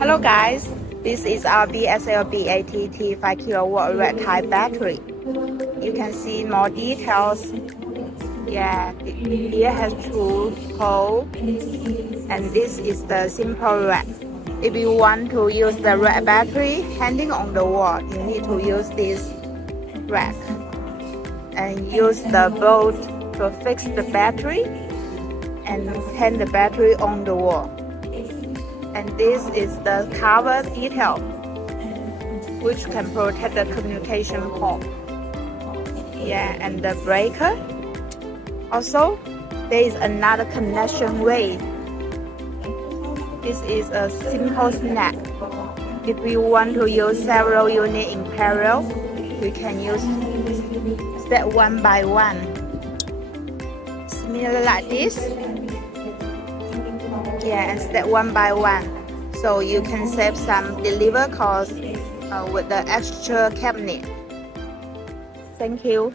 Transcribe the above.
Hello guys, this is our BSLBATT 5kWh rack type battery. You can see more details. Yeah, here has two holes, and this is the simple rack. If you want to use the rack battery hanging on the wall, you need to use this rack and use the bolt to fix the battery and hang the battery on the wall. And this is the cover detail, which can protect the communication port. Yeah, and the breaker. Also, there is another connection way. This is a simple snap. If we want to use several units in parallel, we can use step one by one. Similar like this. Yeah, and step one by one, so you can save some delivery costs with the extra cabinet. Thank you.